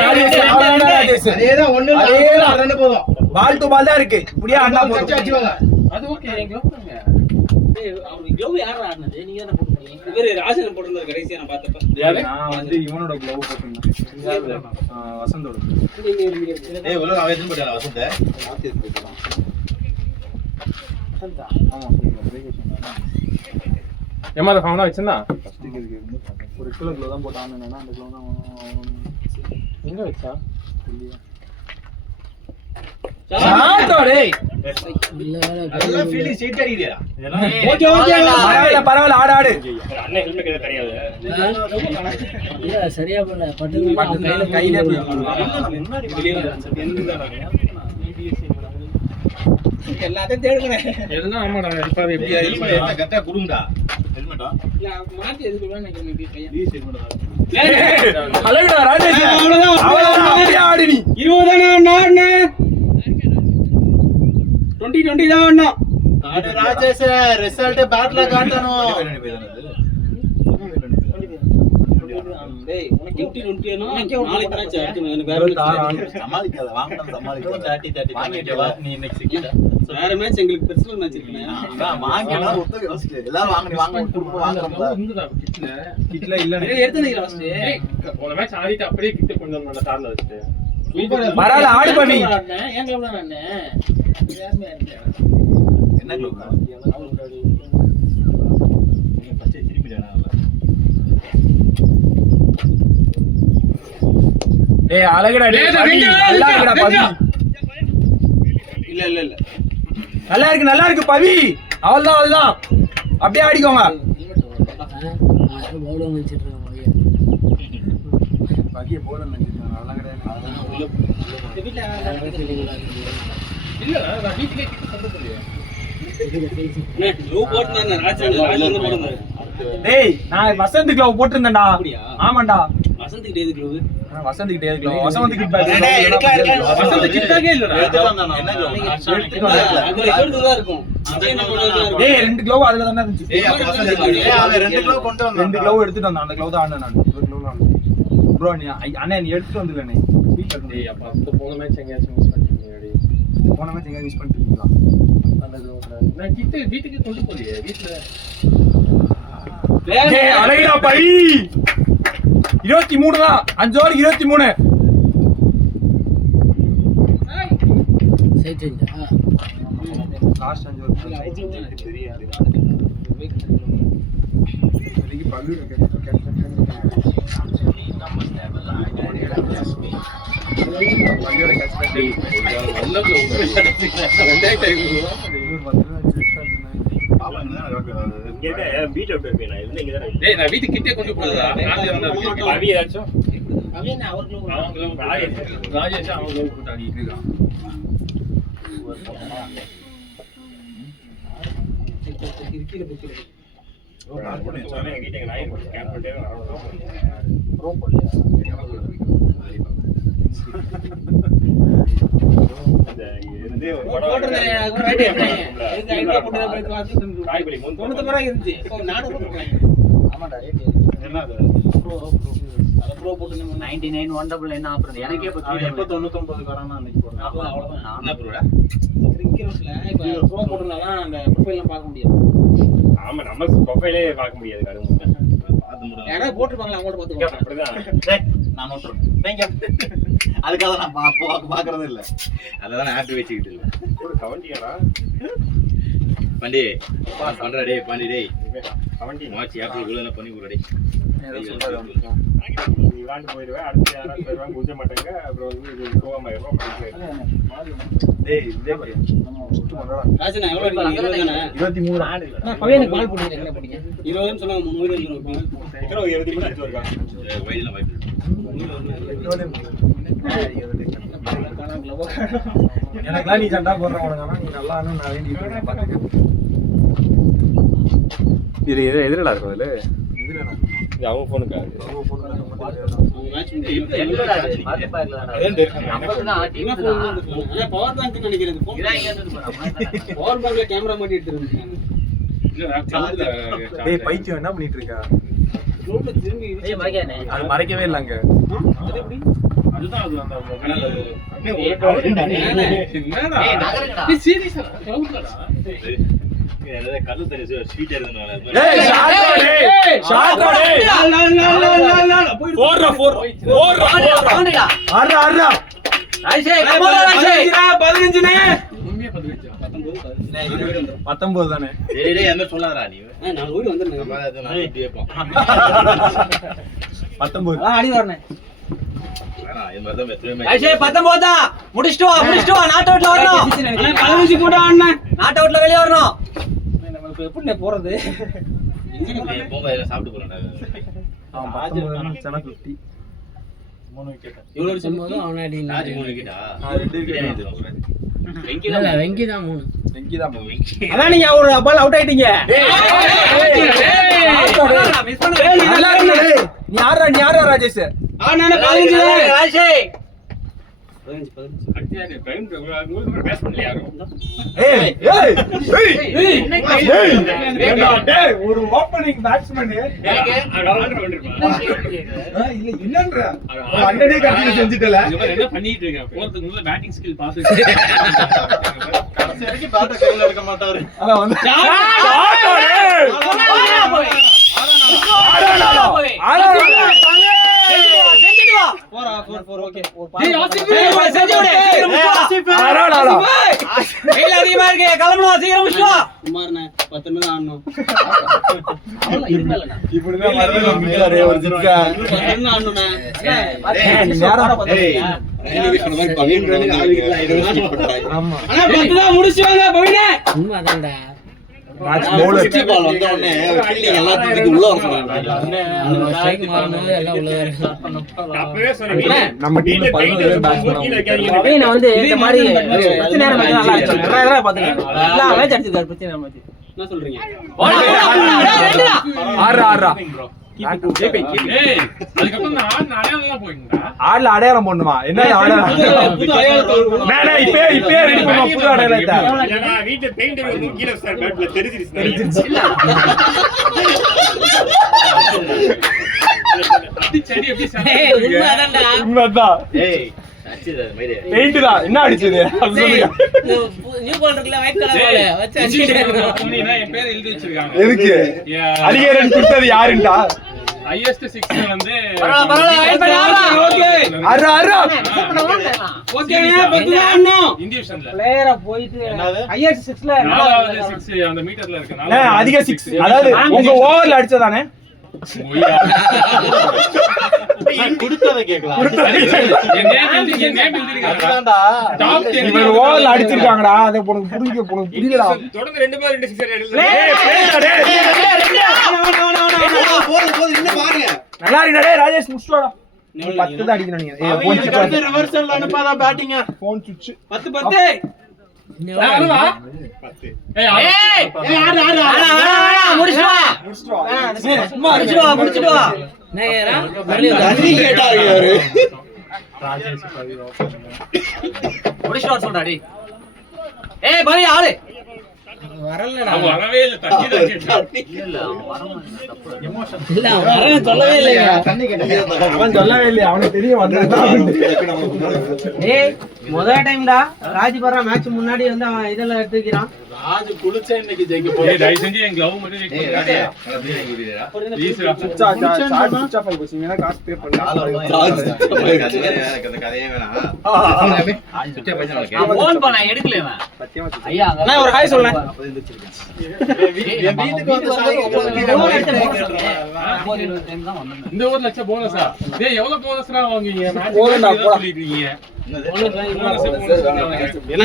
ராஜேஷ் அதேதான் ஒண்ணு ரெண்டு போதும் பால் டு பால் தான் இருக்கு இப்படியே ஆண்டா போச்சு அது ஓகே எங்க ராஜன் போட்டிருந்தாரு கடைசியா நான் பார்த்தப்ப. நான் வந்து இவனோட க்ளோவ் போட்டுருந்தேன் வசந்தோட. ஏய் உள்ள அவன் எதுவும் போடல வசந்த ஏமா அத ஃபவுண்டா வச்சனா ஒரு கிலோ க்ளோவ் தான் போட்டான் அந்த க்ளோவ் தான் எங்க வச்சா அதெல்லாம் ஃபீலிங் ஸ்ட்ரைட் அடிக்குதுடா ஓகே பரவாயில்ல ஆடு அண்ணே ஹெல்மெட் கிட்ட தெரியாது சரியா போல கையில எல்லாத்தையும் தேடுகிறேன். எல்லாம் ஆமாடா இப்ப அது எப்படி ஹெல்மெட் கரெக்ட்டா குடுங்கடா ஹெல்மெட்டா மாத்தி எதுக்கு நினைக்கிறேன் பையன். அழகுடா ராஜேஷ் அவ்வளவுதான் ஆடு நீ 20 தானே ஆடுனே. 20 தான் ஆடணும். காடு ராஜேஷ் ரிசல்ட் பேட்ல காட்டணும் டேய் உனக்கு 20 நாளைக்கு மேட்ச் அடுத்து எனக்கு வேற சமாளிக்காத வாங்கணும் சமாளிக்காத 30 வாங்கிட்டு வா நீ இன்னைக்கு சிக்கிட்ட வேற மேட்ச் எங்களுக்கு பர்சனல் மேட்ச் இருக்குண்ணே. வாங்கினா ஒத்த யோசிச்சு எல்லாரும் வாங்க வாங்குறோம்ல இருந்துடா கிட்ல கிட்ல இல்ல எடுத்து நிக்கிற ஃபர்ஸ்ட். போன மேட்ச் ஆடிட்டு அப்படியே கிட்ட கொண்டு வந்தோம் கார்ல வச்சுட்டு பரவாயில்ல ஆடு பண்ணி ஏன் கிளம்ப தான் அண்ணே. என்ன க்ளோவ் ஃபர்ஸ்ட் திரும்பிடா டேய் அழகுடா டேய் நல்லா இருக்குடா பவி இல்ல நல்லா இருக்கு பவி அவள்தான் அப்படியே ஆடிக்கோங்க பவிய போல நினைச்சிட்டாங்க நல்லா இல்ல நான் வீட்லயே கிட்ட கொண்டு போறியே லூ போட்னானே ராஜன் போடுறாரு. டேய் நான் வசந்த் க்ளோவ் போட்டுருந்தேன்டா ஆமாண்டா வசந்த் கிட்ட எது க்ளூ? வசந்த் கிட்ட க்ளோவ் வசந்த் கிட்ட வசந்த் கிட்டவே இல்லடா என்ன க்ளோவ் அது ரெக்கார்ட் தான் இருக்கும். என்ன போடுறாரு? டேய் ரெண்டு க்ளோவ் அதுல தான இருந்துச்சு ஏய் அப்ப வசந்த அவன் ரெண்டு க்ளோவ் கொண்டு வந்தான் ரெண்டு க்ளோவ் எடுத்துட்டு வந்தான் அந்த க்ளோவ் தான் ஆடுனேன் நான் ஒரு க்ளோவ் தான் ப்ரோ நீ அண்ணே நீ எடுத்துட்டு வந்துல நீ டேய் அப்ப அந்த போன மேட்ச் எங்கயாச்சும் மிஸ் பண்ணிட்டீங்கடி போன மேட்ச் எங்க மிஸ் பண்ணிட்டீங்களா அந்த நான் கிட்ட வீட்டுக்கு கொண்டு போறியே வீட்ல டேய் அழகுடா பை 23 தான் 5 ஓவர் 23 லாஸ்ட் 5 ஓவர் தெரியாது இதுக்கு பல்லு நல்ல டேய் நான் வீட்டுக்கு கிட்டே கொண்டு போறதா பவி ஏதாச்சும் அவன் அவருக்கு ராஜேஷ் அவங்க போட்டு ஆடிட்டு இருக்கான் எனக்கே எப்ப 99 கரானா அன்னைக்கு போறேன் பார்க்க முடியாது. ஆமா நம்ம ப்ரொஃபைலே பார்க்க முடியாது கரும்பு யாராவது போட்டுருப்பாங்களா அவங்கள்ட்ட பார்த்துக்கோ. அப்படிதான் நான் நோட்டுறேன் அதுக்காக நான் பாக்குறது இல்ல அததான் ஆப் வச்சுக்கிட்டு இல்ல ஒரு கவண்டியாடா பண்டி பண்ற டேய் பண்டி டேய் கவண்டி மாச்சி ஆப் உள்ள பண்ணி குடுடா டேய் நீ விளாண்டு போயிடுவேன் அடுத்து யாராவது போயிடுவாங்க புரிஞ்ச மாட்டாங்க அப்புறம் வந்து இது கோவமாயிரும் டேய் இதே பாரு ராஜனா எவ்வளவு பண்ணீங்க? 23 நான் பையனுக்கு பால் போடுங்க என்ன பண்ணீங்க? 20 சொன்னாங்க 3 சொன்னாங்க. எத்தனை 20 மணி இருக்கா வயதுல வாய்ப்பு எனக்குலாம் நீ சண்டா போடுறவனுங்க நீ நல்லா நான் வேண்டிட்டு பாத்துக்க இது எதிரடா இருக்கும் அதுல இதுல அவங்க போனுக்கா எங்கடா அது? பாத்து பாக்கல தானே. அப்பதான் ஆட்டி இருக்குதா? பவர் பேங்க் நினைக்கிறேன் இதான் இங்க இருந்து போறோம். பவர் பேங்க்ல கேமரா மாட்டி எடுத்துருக்காங்க டேய் பைத்தியம் என்ன பண்ணிட்டு இருக்க? ரோட்ல திரும்பி ஏய் மகனே. அது மறைக்கவே இல்லங்க. அதுதான் அது அந்த என்னடா ஏய் நகரடா. நீ சீரியஸா கவுண்டடா கல்லு தண்ணி ஸ்வீட் இருந்தனால ஏய் ஷாட் டேய் போடுறா வாங்கடா. ஆறா ராஜேஷ் கமோல ராஜேஷ். 15 உண்மையா 15 19 தானே. டேய் டேய் என்ன சொல்லாதடா நீ நான் ஓடி வந்துறேன் நம்ம அதை நான் இப்படி வைப்போம் 19 அடி வரணும் வேணா இது மாதிரி தான் வெத்துமே ராஜேஷ் 19 தான். முடிச்சிட்டு வா நாட் அவுட்ல வரணும். 15 கூட ஆடுனேன் நாட் அவுட்ல வெளிய வரணும். நமக்கு எப்படி போறது போங்க எல்லாம் சாப்பிட்டு போறேன் அவன் 19 சனா 50. 3 விக்கெட் இவ்வளவு அடிச்சும்போது அவனே அடி ராஜ் 3 விக்கெட்டா 2 விக்கெட். வெங்கி வெங்கிதான் 3 வெங்கி தான் அதான் நீங்க ஒரு பால் அவுட் ஆயிட்டீங்க நீ யாரா ராஜேஷ்? ஆனானே 15 ராஜேஷ். 15 அடிச்சானே டைம் உங்களுக்கு பேஸ் பண்ணல யாரும் ஏய் டேய் ஒரு ஓபனிங் பேட்ஸ்மேன் இல்ல என்னன்ற 100 கண்டினியூ செஞ்சிட்டல. என்ன பண்ணிட்டு இருக்கேன் போறதுக்கு முன்னாடி பேட்டிங் ஸ்கில் பாஸ் கடைசி வரைக்கும் பேட்டை கையில எடுக்க மாட்டாரு அத வந்து போறா 4 ஓகே டேய் ஆசிஃப் செஞ்சு விடு. வெயில் அதிகமா இருக்கு. கிளம்பணும் சீக்கிரம் முடிச்சு வா. குமாரனே 10 நிமிஷம் ஆடணும் இப்படிதான் வரது நம்பிட்டாரே ஒரு ஜிக்கா. 10 நிமிஷம் ஆடணும்னா ஆமா அண்ணா 10 தான் முடிச்சு வாங்க பவினே சும்மா அதான்டா மேட்ச் பவுலர் பால் வந்த உடனே ஃபீல்டிங் எல்லாத்தையும் தூக்கி உள்ள வர சொன்னாங்க ஸ்ட்ரைக் மாறும்போது எல்லாம் உள்ள இருக்கு அப்பவே சொன்னீங்க நம்ம டீம்ல 11 பேட்ஸ்மேன். பவின் வந்து இந்த மாதிரி பிரச்சனை நேரம் நல்லா அடிச்சு நல்லா பாத்துங்க எல்லா மேட்ச் அடிச்சிருக்காரு பிரச்சனை நேரம் மேட்ச் என்ன சொல்றீங்க ஆறா ஏய் அதுக்கப்புறம் நான் அடையாளம் போயிட்டா ஆள்ல அடையாளம் போடணுமா? என்ன அடையாளம்? புது அடையாளம் நானே இப்பே ரெடி பண்ணுவோம் புது அடையாளத்தை. ஏன்னா வீட்டு பெயிண்ட் வந்து கீழ சார் பேட்ல தெரிஞ்சிருச்சு அப்படி சரி எப்படி சார் அதான்டா உண்மைதான். ஏய் அடிச்சது மேரே பெயிண்ட் தான் என்ன அடிச்சது அது சொல்லுங்க. நியூ பால் இருக்குல ஒயிட் கலர் பால் வச்சு அடிச்சிட்டாங்க சொன்னீங்கன்னா என் பேர் எழுதி வச்சிருக்காங்க எதுக்கு அதிகாரம் கொடுத்தது யாருண்டா? ஹையஸ்ட் 6 வந்து ஓகே அரா ஓகே 10 தான் ஆடணும் இந்தியன்ல பிளேயரா போயிட்டு ஹையர் 6ல நாலாவது 6 அந்த மீட்டர்ல இருக்கு அதிக 6 அதாவது உங்க ஓவர்ல அடிச்சதானே? கொடுத்ததை கேட்கலாம் என் நேம் எழுதிருக்காங்க டாப் 10 இவர் ஓவர்ல அடிச்சிருக்காங்கடா. அத உனக்கு புரியல. தொடர்ந்து 2 பால் 2 6 அடிச்சது போது இன்னும் பாருங்க நல்லா இருக்கடா டேய் ராஜேஷ் முஸ்டோடா. 10 தான் அடிக்கணும் நீங்க. ஏய் போன் சுவிட்ச் ஆஃப். ரிவர்சல் அனுப்பாதா பேட்டிங்க போன் சுவிட்ச். 10 யாருவா 10 ஏய் முடிச்சு வா. சும்மா முடிச்சிட்டு வா. நேரா தண்ணி கேட்டாரு யாரு முடிச்சிட்டு வா சொல்றா டேய். ஏய் பவி ஆளு. வரலடா அவ வரவே இல்ல தண்ணி தான் கேட்டான் இல்ல அவன் வரமாட்டான் தப்பு. இல்ல வரேன் சொல்லவே இல்லையா தண்ணி கேட்டாரு அவன் சொல்லவே இல்லையா? அவனுக்கு தெரியும் வந்தான். ஏய் முதல் டைம்டா ராஜ் பர்ரா மேட்ச் முன்னாடி வந்து அவன் இதெல்லாம் எடுத்துக்கிறான் ராஜ் குளிச்சா இன்னைக்கு ஜெயிக்க ஏய் போறாரு தயவு செஞ்சு என் glove மட்டும் check பண்ணுங்க ப்ளீஸ் சுவிட்ச் ஆஃப் போச்சு. நீங்க தான் காசு பே பண்ணல. கதையே வேணாம் ஃபோன் பண்ண எடுக்கல இவன். ஐயா அங்க அண்ணா ஒரு ஹாய் சொல்றேன் என் வீட்டுக்கு வந்து சாய் டைம் தான் வந்தேன். இந்த ஊர்ல லட்சம் போனஸா டேய் எவ்வளவு போனஸ்ரா வாங்குவீங்க மேட்ச் போதும்டா, போடா. சொல்லிட்டு இருக்கீங்க என்ன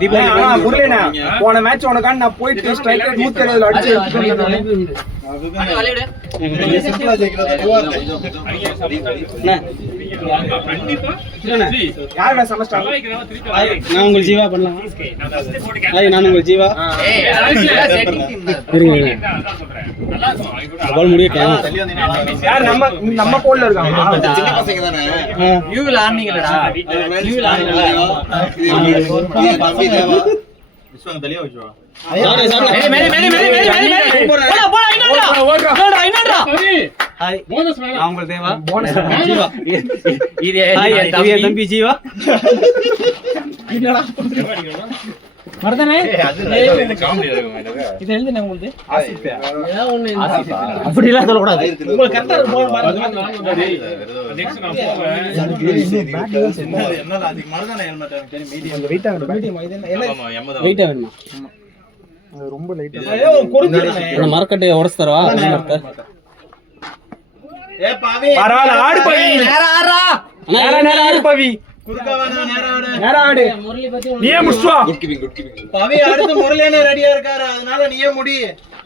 தீபாவளி புரியலண்ணா. போன மேட்ச் உனக்காண்டி நான் போயிட்டு ஸ்ட்ரைக்கர் 160 அடிச்சு எடுத்துட்டு வந்தேன். அங்க வளைவிடு. சிம்பிளா ஜெயிக்கிறது கண்டிப்பா யார் நான் சமஸ்டர் நான் உங்களுக்கு ஜீவா பண்ணலாம் நான் உங்களுக்கு ஜீவா ஏய் setting team தான். இருங்க சொல்றேன் நல்லா இருக்கும். அவங்க கூட பால் முடியட்டும். தள்ளி வந்தீங்கன்னா யார் நம்ம போல்ல இருக்காங்க சின்ன பசங்க தானே. வியூல ஆடுனீங்களடா வியூல ஆடுனீங்களா தம்பி தேவா விஸ்வாங்க தெளிவா வச்சுவா. சாப்பிடு, சாப்பிடு. போடா போடா இன்னொன்றா ஹாய். போனஸ் வேணாம். அவங்களுக்கு தேவா ஜீவா இது ஹாய், என் தம்பி, என் தம்பி ஜீவா. மறந்தானே காமெடி இருக்கும் எனக்கு. இது எழுதுனே உங்களுக்கு ஆசிப்பா ஏதாவது ஒண்ணு அப்படிலாம் சொல்லக்கூடாது. உங்களுக்கு கரெக்டா இருக்கும் நெக்ஸ்ட் நான் போவேன். என்னடா அதுக்கு மறந்தானே ஹெல்மெட் எனக்கு தெரியும். மீடியம் அந்த வெயிட் ஆகணும் மீடியம் இது என்ன ஆமா எம்மதான். வெயிட்டா வேணுமா? அது ரொம்ப லைட் ஐயோ குறுக்குறேனே அந்த மரக்கட்டையை உடைச்சு தரவா? மரத்தை. ஏ பாவி பரவாயில்ல ஆடு பவி நேரா ஆடுறா நேரா ஆடு பவி குறுக்க வேணா நேரா ஆடு. நேரா ஆடு முரளி பத்தி நீயே முஸ்வா பவி அடுத்து முரளியண்ணே ரெடியா இருக்காரு, அதனால நீயே முடி.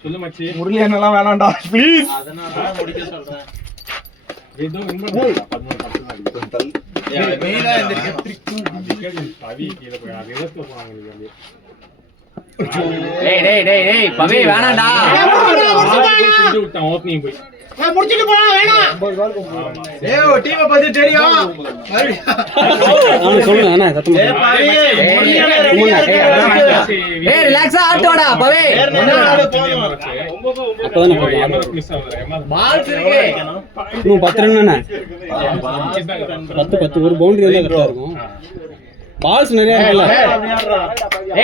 சொல்லு மச்சி. முரளி என்னலாம் வேணாம்டா ப்ளீஸ் அதனால தான் முடிக்க சொல்றேன். ஏதோ இன்னும் நீதான் எந்திரிக்கணும். பவி கீழ போய் அது ரிவர்ஸ்ல போறாங்க இது. டேய் டேய் டேய் டேய் பவி வேணாம்டா செஞ்சு விட்டான் ஓப்பனிங் போய். நான் முடிச்சிட்டு போறேன் வேணாம் ஏய் டீமை பத்தி தெரியும் அவனுக்கு சொல்லுங்க அண்ணா சத்தமா. ஏ பாவி முரளியண்ணே ரெடியா ஏய் ரிலாக்ஸா ஆட்டோடா பவி அப்பதானே போடுவோம். மிஸ் ஆகுது. பால்ஸ் இருக்கு இன்னும் 10 ரன் தானே? 10 ஒரு பவுண்டரி வந்தா கரெக்டா இருக்கும். பால்ஸ் நிறைய இருக்குல்ல.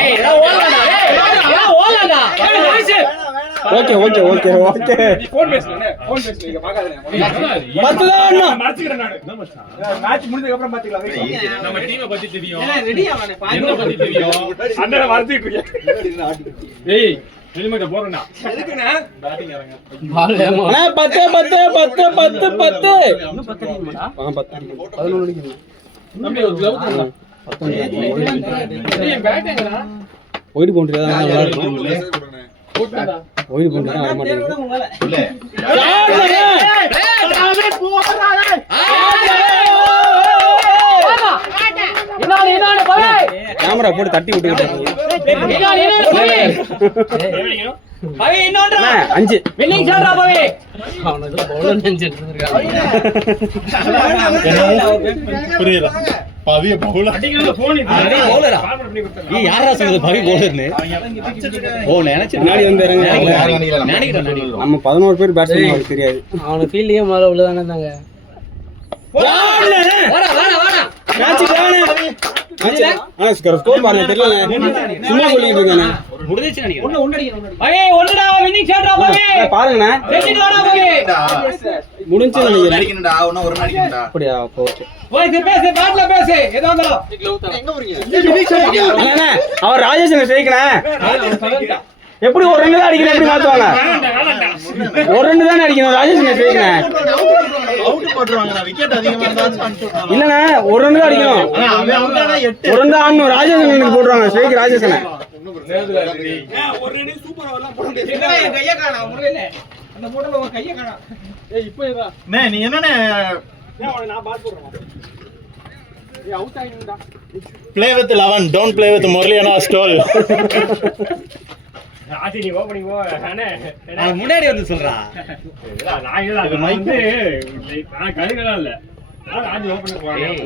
ஏய் எல்லாம் ஓடலடா ஏய் ஓடலடா okay okay okay okay. Phone பேசுறேன் ஃபோன் பேசுறேன் நீங்க பாக்காதீங்க 10 தான் அண்ணா. மறச்சிக்கிறேன் நான் என்ன மச்சான்? மேட்ச் முடிஞ்சதுக்கு அப்புறம் பாத்துக்கலாம் நம்ம டீமை பத்தி தெரியும். ரெடி ஆவனே என்ன பத்தி தெரியும்? அண்ணனை மறந்துட்டு இருக்கேன் ஏய் ஹெல்மெட்ட போறேன்டா. எதுக்குண்ணா அண்ணா 10 10 10 10 10. இன்னும் 10 அடிக்குமாடா 10 11 அடிக்கணும். தம்பி ஒரு glove கொடுடா. 19. ஏய் பேட் எங்கடா? ஒயிட் பவுண்டரி தான் நல்லா இருக்கும். போட்டுடா. ஒயிட் பவுண்டரி தான் வர மாட்டேங்குது. உங்களால இன்னொரு பவி கேமரா போட்டு தட்டி விட்டுக்கிட்டு. பவி இன்னொன்றா 5. வின்னிங் ஷாட்ரா பவி அவனுக்கு பவுலர் நினைச்சு எடுத்துருக்காங்க புரியல. பவிய பவுல அடிக்கிறது phone இது. அடேய், bowler-ஆ? Forward பண்ணி கொடுத்தேன். நீ யாரா சொன்னது பவி பவுலர்னு? ஓ நினைச்சு முன்னாடி வந்து இறங்க. நம்ம 11 பேர் பேட்ஸ்மேன் அவருக்கு தெரியாது. அவனுக்கு ஃபீல்ட்லயே முதல்ல உள்ளதானே இருந்தாங்க வாடா வாடா வாடா மேட்ச் தானே. மேட்ச் ஸ்கோர் பாருங்க தெரியல. சும்மா சொல்லிட்டு இருக்கானே. முடிஞ்சிச்சு நினைக்கிறேன். ஒண்ணு அடிக்கணும் பவி ஒண்ணுடா வின்னிங் ஷாட்ரா பவி பாருங்கண்ணே. செஞ்சிட்டு வாடா பவி முடிஞ்சு நினைக்கிறேன். அடிக்கணும்டா, இன்னும் ஒரு அடிக்கணும்டா. அப்படியா ஓகே. போய் பேசு பேட்ல பேசு ஏதோ வந்தா அண்ணே அவர் ராஜேஷனை ஜெயிக்கணும். எப்படி ஒரு ரன் தான் அடிக்கணும் எப்படி மாத்துவாங்க? ஒரு ரன் தானே அடிக்கணும். ராஜேஷனை ஜெயிக்கணும். அவுட் போட்டுருவாங்க. நான் விக்கெட் அதிகமா இருந்தா பண்ணிட்டு விட்டுறாங்க. இல்லண்ணே ஒரு ரன் தான் அடிக்கணும். ஆனா அவன் அவுட் ஆனா 8. ஒரு ரன் தான் ஆடணும். ராஜேஷன் போடுறாங்க. ஸ்ட்ரைக் ராஜேஷனை. ஒரு ரெடி சூப்பர் ஓவர்லாம் போட முடியாது என்ன என் கைய காணா முறையில அந்த போட்டோல உன் கைய காணா ஏய் இப்போ இதா நீ என்னனே ஏன் அவனை நான் பால் போடுறேன் ஏய் அவுட் ஆயிடுடா Play with 11, don't play with Muraliana stall. Aadhi நீ ஓப்பனிங் போ. அண்ணே அவன் முன்னாடி வந்து சொல்றா. நான் இல்ல நான் வந்து நான் கழுகலாம் இல்ல. நான் ஆதி ஓப்பனிங் போறேன்.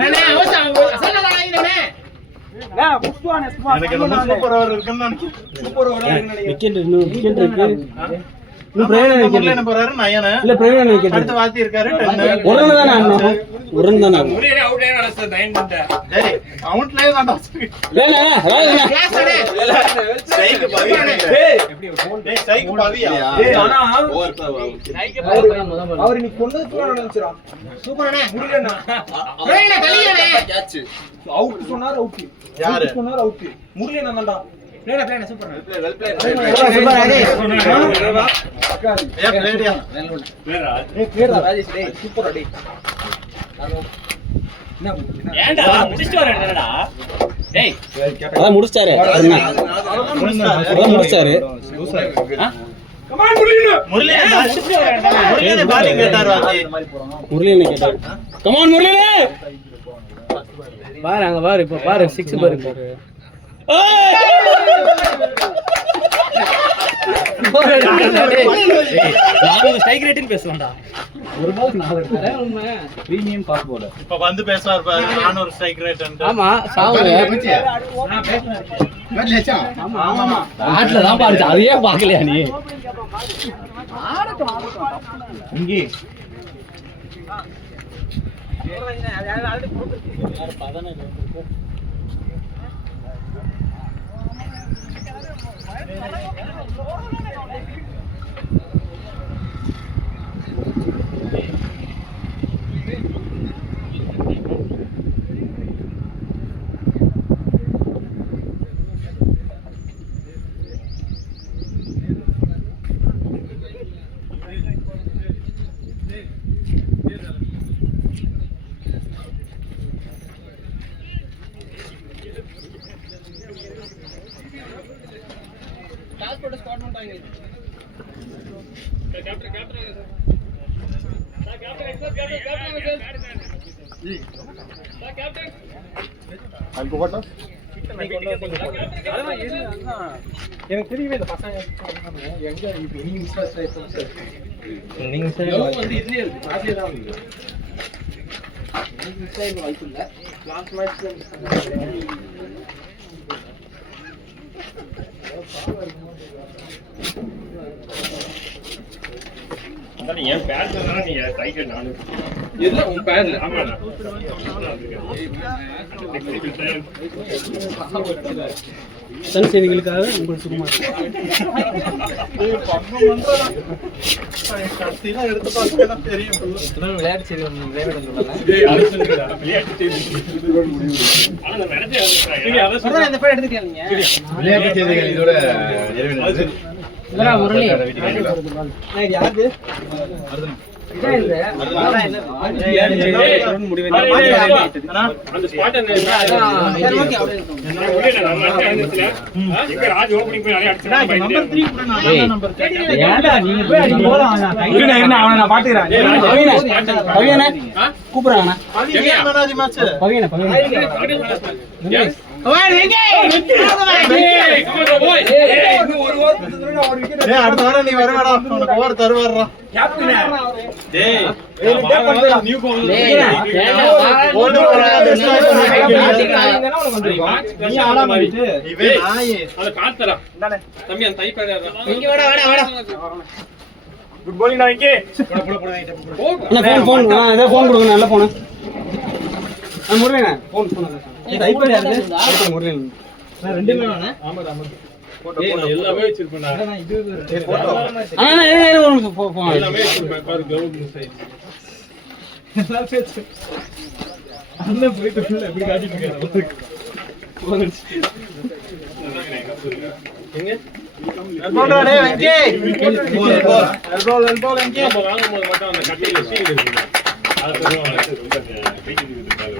நானே அவுட் சொல்லடா நீனே நான் புஷ்வானே எனக்கு ரொம்ப சூப்பர் ஓவர் இருக்குன்னு நினைக்கிறேன். சூப்பர் ஓவர் நினைக்கிறேன் விக்கெட் இன்னும் விக்கெட் இருக்கு. இன்னும் பிரயோஜனம் விக்கெட் முரளியண்ணே போறாரு, நயனே. இல்ல பிரயோஜனம் விக்கெட் அடுத்து வாத்தி இருக்காரு 10. ஒரு ரன் தானே ஆடணும். ஒரு ரன் தானே ஆடணும். ஒரே அவுட் ஆயினா நான் 9 பண்ணிட்டேன். டேய் அவுட்லயே தான்டா. இல்லண்ணே ராஜேஷ் கிளாஸ் அடே ஸ்ட்ரைக் பவி. டேய் டேய் ஸ்ட்ரைக் பவியா? டேய் ஆனா ஓவர் அவர் நீ கொண்டது பூரா நினைச்சறா சூப்பர் அண்ணே முடியலண்ணா பிரேயனே தள்ளியனே கேட்ச். அவுட் சொன்னார் அவுட் யாரு? சொன்னார் அவுட் முடியலண்ணா தான்டா பிரேயனே சூப்பர் அண்ணே வெல் பிளே. ஏ பிளேடியா. ஏய் கிளியர் ராஜேஷ் டேய் சூப்பர் அடி ஏன்டா முடிச்சிட்டு வரேன்டா டேய் அதான் முடிச்சாரு. அதான் முடிச்சாரு. கமான் முடியல முரளியண்ணே பாலிங் கேட்டாரு வாத்தி. முரளியனை கேட்டாரு. கமான் முரளியனே. பாரு அங்க பாரு இப்ப பாரு 6 பாரு ஸ்ட்ரைக் ரேட்டிங் பேசுவான்டா. ஒரு பால் 4 அதான் உண்மை. பிரீமியம் பாஸ் போல. இப்ப வந்து பேசுவார் பாரு, 400 ஸ்ட்ரைக் ரேட். ஆமா சாவு. ஆமா ஆமா. ஆட்ல தான் பாருச்சு, அதையே பாக்கலையா நீ? இங்கே எனக்கு தெரியவே இந்த பசங்க எங்க இப்ப நீங்க மிஸ்டர் சார் நீங்க வந்து இதுலயே இருக்கு, பாதியே தான் இருக்கு. மிஸ் ஆகி வாய்ப்பு இல்ல. லாஸ்ட் மேட்ச்ல என் பேட்ல தான் நீங்க சைக்கிள் நானு இல்ல உன் பேட்ல ஆமாடா. சன் செய்திகளுக்காக உங்களுக்கு சும்மா எடுத்து பார்த்தா தெரியும். விளையாட்டு செய்தி விளையாட்டு இந்த பேர் எடுத்துட்டியா நீங்க? விளையாட்டு செய்திகள் இதோட நிறைவேறுகிறது. இல்லடா முரளி. இது யாரு? இதான் இது. அதான் என்ன? அந்த ஸ்பாட் என்ன சரி ஓகே அப்படியே இருக்கும். எங்க ராஜ் ஓபனிங் போய் நிறைய அடிச்சா நம்பர் 3 கூட நான் நம்பர் 3. ஏன்டா நீங்க போய் அடிக்க போல அவனை நான் பாத்துக்கறேன். பவியனே கூப்பிடுறாங்கண்ணா. மனாஜி மேட்ச். பவியனே அடுத்த வாரம் நீ வரவேடா, உனக்கு ஓவர் தருவாரா. டேய் நியூ கோல் ஓடு வராது. நீ ஆட மாட்டிட்டு இவே நாயே அத காட்றா தம்பி அந்த டைப் இங்க வாடா வாடா வாடா. குட் bowling நான் இங்கே என்ன ஃபோன் ஏதோ ஃபோன் கொடுங்க, நல்ல ஃபோன். முருகனே ஃபோன் இது ஐபேட் யாரு? முருகன் நான் ரெண்டுமே வேணா. ஆமாடா ஆமா போட்டோ எல்லாமே வச்சிருப்பேன் நான் போட்டோ ஒரு ஃபோன் எல்லாமே வச்சிருப்பேன் பாரு கிரவுண்ட் மிஸ் ஆயிடுச்சு அண்ணன் போயிட்டு ஃபுல்லா எப்படி காட்டிட்டு இருக்காரு. எங்க எல்போடா டேய் வெங்கி. எல்போல் வெங்கி. நம்ம வாங்கும்போது மட்டும் அந்த கட்டையில சீல் இருக்கு. அது கொஞ்சம் வெயிட் இருக்கு.